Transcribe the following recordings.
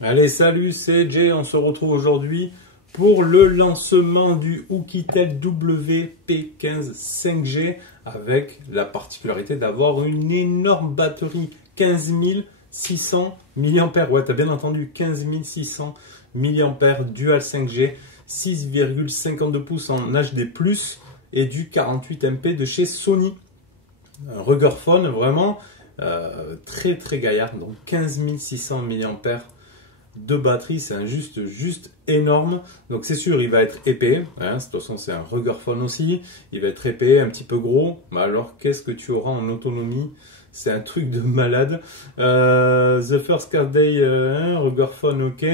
Allez, salut, c'est Jay, on se retrouve aujourd'hui pour le lancement du Oukitel WP15 5G avec la particularité d'avoir une énorme batterie 15 600 mAh. Ouais, t'as bien entendu, 15 600 mAh dual 5G, 6,52 pouces en HD+, et du 48 MP de chez Sony. Un Ruggerphone vraiment très très gaillard, donc 15 600 mAh de batterie, c'est juste énorme. Donc c'est sûr, il va être épais, hein, de toute façon c'est un Ruggerphone aussi, il va être épais, un petit peu gros, mais alors qu'est-ce que tu auras en autonomie? C'est un truc de malade. The First Car Day, Ruggerphone, ok.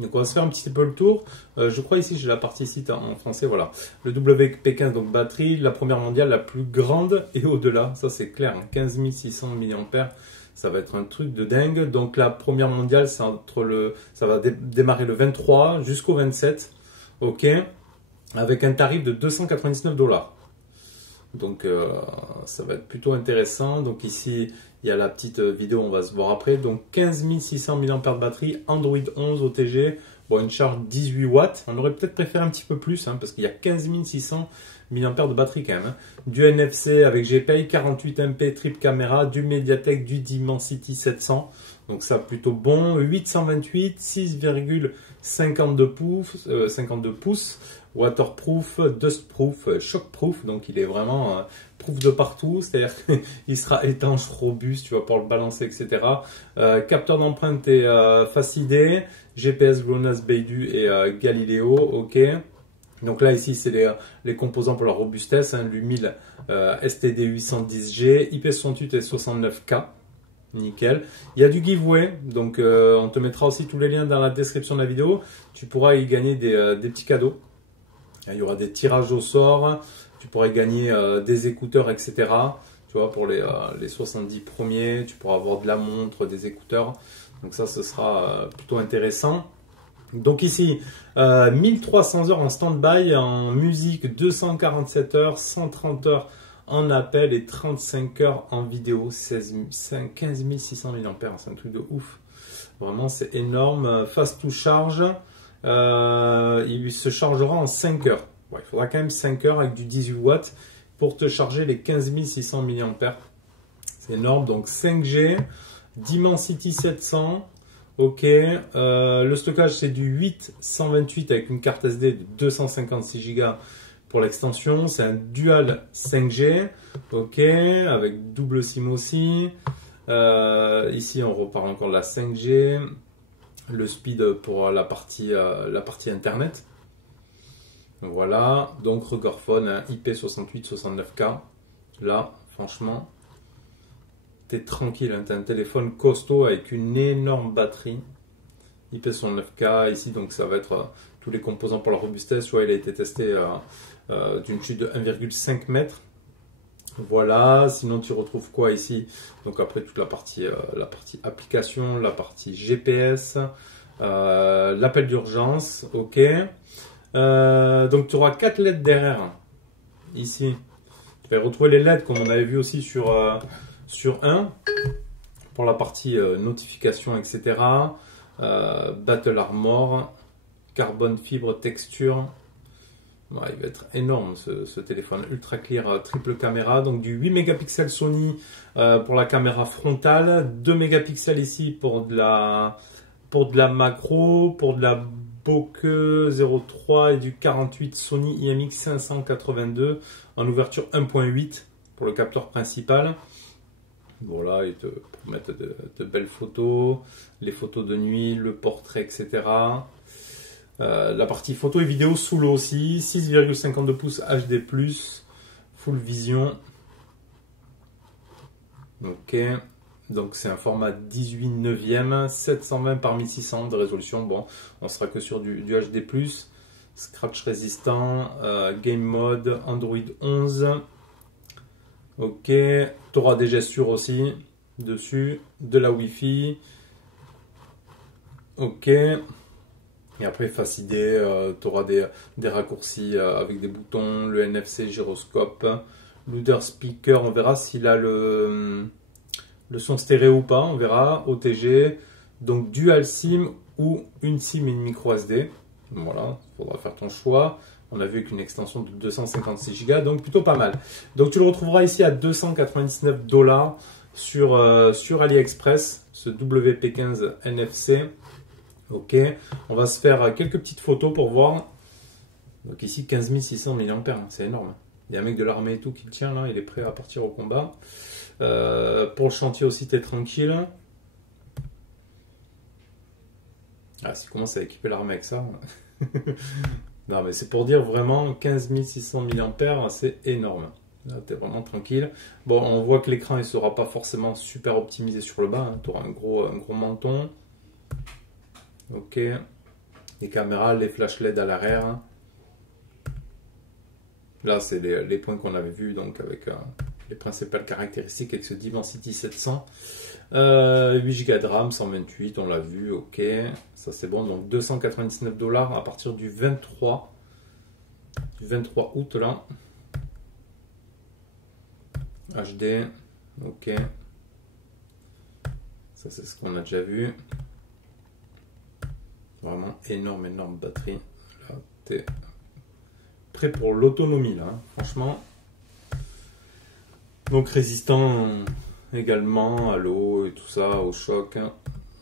Donc on va se faire un petit peu le tour. Je crois ici j'ai la partie site en français, voilà. Le WP15, donc batterie, la première mondiale, la plus grande, et au-delà, ça c'est clair, hein, 15 600 mAh. Ça va être un truc de dingue. Donc la première mondiale, c'est ça va démarrer le 23 jusqu'au 27, ok, avec un tarif de 299 $. Donc ça va être plutôt intéressant. Donc ici, il y a la petite vidéo, on va se voir après. Donc 15 600 mAh de batterie, Android 11 OTG. Bon, une charge 18 watts. On aurait peut-être préféré un petit peu plus, hein, parce qu'il y a 15 600 mAh de batterie quand même. Hein. Du NFC avec GPI, 48 MP, triple caméra, du Mediatek, du Dimensity 700. Donc ça plutôt bon. 828, 6,52 pouces, 52 pouces. Waterproof, dustproof, shockproof, donc il est vraiment proof de partout, c'est-à-dire qu'il sera étanche, robuste, tu vas pouvoir le balancer, etc. Capteur d'empreinte et Face ID, GPS, GLONASS, Beidou et Galileo, ok. Donc là ici c'est les composants pour la robustesse, hein, l'U1000 STD 810G, IP68 et 69K. Nickel. Il y a du giveaway, donc on te mettra aussi tous les liens dans la description de la vidéo. Tu pourras y gagner des petits cadeaux. Il y aura des tirages au sort, tu pourrais gagner des écouteurs, etc. Tu vois, pour les 70 premiers, tu pourras avoir de la montre, des écouteurs. Donc ça, ce sera plutôt intéressant. Donc ici, 1300 heures en stand-by, en musique 247 heures, 130 heures en appel et 35 heures en vidéo, 15 600 mAh, c'est un truc de ouf. Vraiment, c'est énorme. Fast to charge. Il se chargera en 5 heures. Ouais, il faudra quand même 5 heures avec du 18 watts pour te charger les 15 600 mAh. C'est énorme. Donc 5G, Dimensity 700. Ok. Le stockage, c'est du 828 avec une carte SD de 256 Go pour l'extension. C'est un dual 5G. Ok. Avec double SIM aussi. Ici, on reparle encore de la 5G. Le speed pour la partie internet. Voilà, donc Ruggerphone, hein, IP68 69K. Là, franchement, t'es tranquille, hein, t'as un téléphone costaud avec une énorme batterie. IP69K ici, donc ça va être tous les composants pour la robustesse. Tu vois, il a été testé d'une chute de 1,5 m. Voilà, sinon tu retrouves quoi ici? Donc après toute la partie application, la partie GPS, l'appel d'urgence, ok. Donc tu auras 4 LED derrière, ici. Tu vas retrouver les LED comme on avait vu aussi sur 1, pour la partie notification, etc. Battle Armor, carbone fibre texture. Ouais, il va être énorme ce téléphone, ultra clear, triple caméra, donc du 8 mégapixels Sony pour la caméra frontale, 2 mégapixels ici pour de la macro, pour de la bokeh 0.3 et du 48 Sony IMX 582 en ouverture 1.8 pour le capteur principal. Voilà, et pour mettre de belles photos, les photos de nuit, le portrait, etc. La partie photo et vidéo sous l'eau aussi, 6,52 pouces HD+, full vision. Ok, donc c'est un format 18/9, 720 par 1600 de résolution. Bon, on sera que sur du HD+, scratch résistant, game mode, Android 11. Ok, tu auras des gestures aussi dessus, de la Wi-Fi. Ok. Et après, face ID, tu auras des raccourcis avec des boutons, le NFC, gyroscope, Luder Speaker, on verra s'il a le son stéréo ou pas, on verra, OTG, donc dual SIM ou une SIM et une micro SD. Voilà, il faudra faire ton choix. On a vu qu'une extension de 256 Go, donc plutôt pas mal. Donc tu le retrouveras ici à 299 $ sur AliExpress, ce WP15 NFC. Ok, on va se faire quelques petites photos pour voir. Donc ici 15 600 mAh, c'est énorme. Il y a un mec de l'armée et tout qui le tient là, il est prêt à partir au combat. Pour le chantier aussi, t'es tranquille. Ah, s'il commence à équiper l'armée avec ça. Non, mais c'est pour dire vraiment 15 600 mAh, c'est énorme. Là, t'es vraiment tranquille. Bon, on voit que l'écran ne sera pas forcément super optimisé sur le bas. Hein. Tu auras un gros menton. Ok. Les caméras, les flash LED à l'arrière. Là, c'est les points qu'on avait vus donc avec les principales caractéristiques avec ce Dimensity 700. 8 Go de RAM, 128, on l'a vu, ok. Ça c'est bon, donc 299 $ à partir du 23 août là. HD, ok. Ça c'est ce qu'on a déjà vu. Vraiment énorme batterie. Là, t'es prêt pour l'autonomie là, hein. Franchement. Donc résistant également à l'eau et tout ça, au choc. Hein.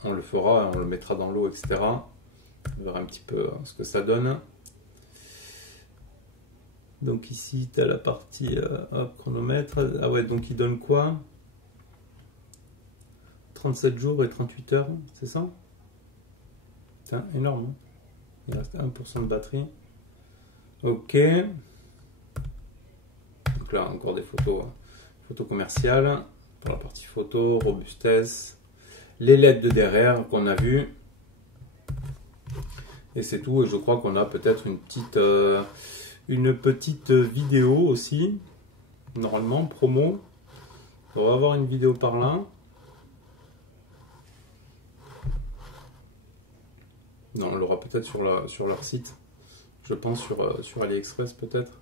On le fera, on le mettra dans l'eau, etc. On verra un petit peu ce que ça donne. Donc ici, tu as la partie hop, chronomètre. Ah ouais, donc il donne quoi? 37 jours et 38 heures, c'est ça? Putain, énorme. Hein, il reste 1% de batterie. Ok. Donc là, encore des photos, photos commerciales. Pour la partie photo, robustesse. Les LED de derrière qu'on a vu. Et c'est tout. Et je crois qu'on a peut-être une petite vidéo aussi. Normalement, promo. On va avoir une vidéo par là. Non, on l'aura peut-être sur leur site. Je pense sur AliExpress peut-être.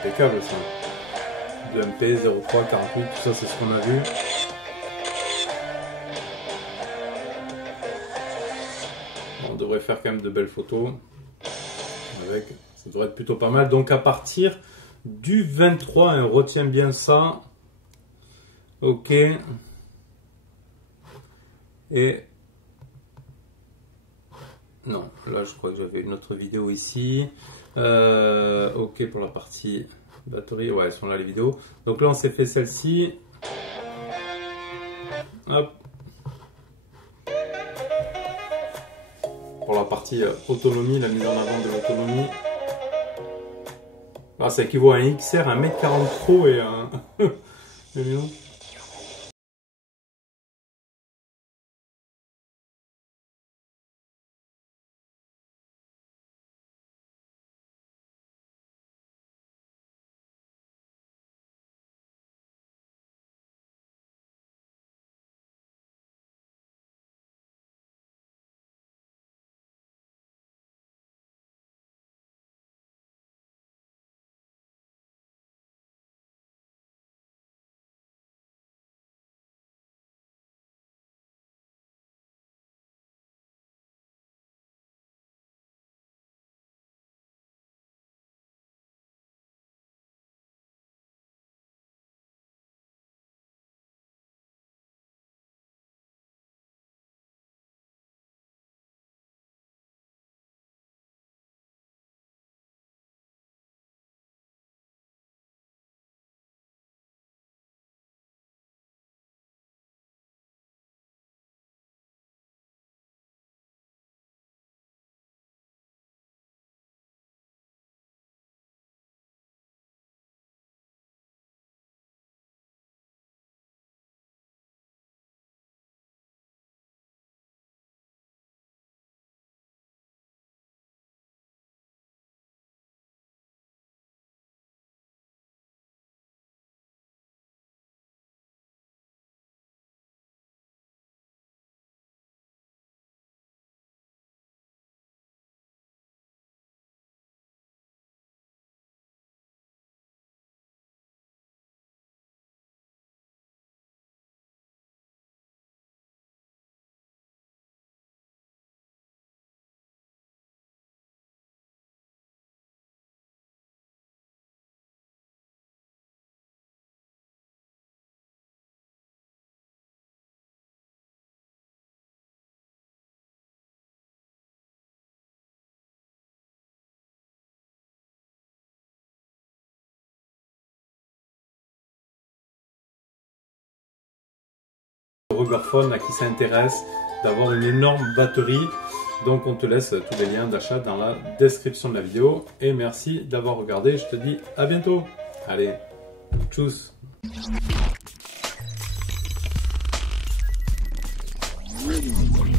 Impeccable ça. 2MP, 03, 48, tout ça c'est ce qu'on a vu. On devrait faire quand même de belles photos. Avec, ça devrait être plutôt pas mal. Donc à partir du 23, on retient bien ça. Ok. Et non, là je crois que j'avais une autre vidéo ici. Ok pour la partie batterie, ouais, elles sont là les vidéos. Donc là on s'est fait celle-ci. Hop. Pour la partie autonomie, la mise en avant de l'autonomie. Ah, ça équivaut à un XR, un 1m40 Pro et un... Ruggerphone à qui ça intéresse d'avoir une énorme batterie. Donc on te laisse tous les liens d'achat dans la description de la vidéo. Et merci d'avoir regardé. Je te dis à bientôt. Allez, tchuss. Ready.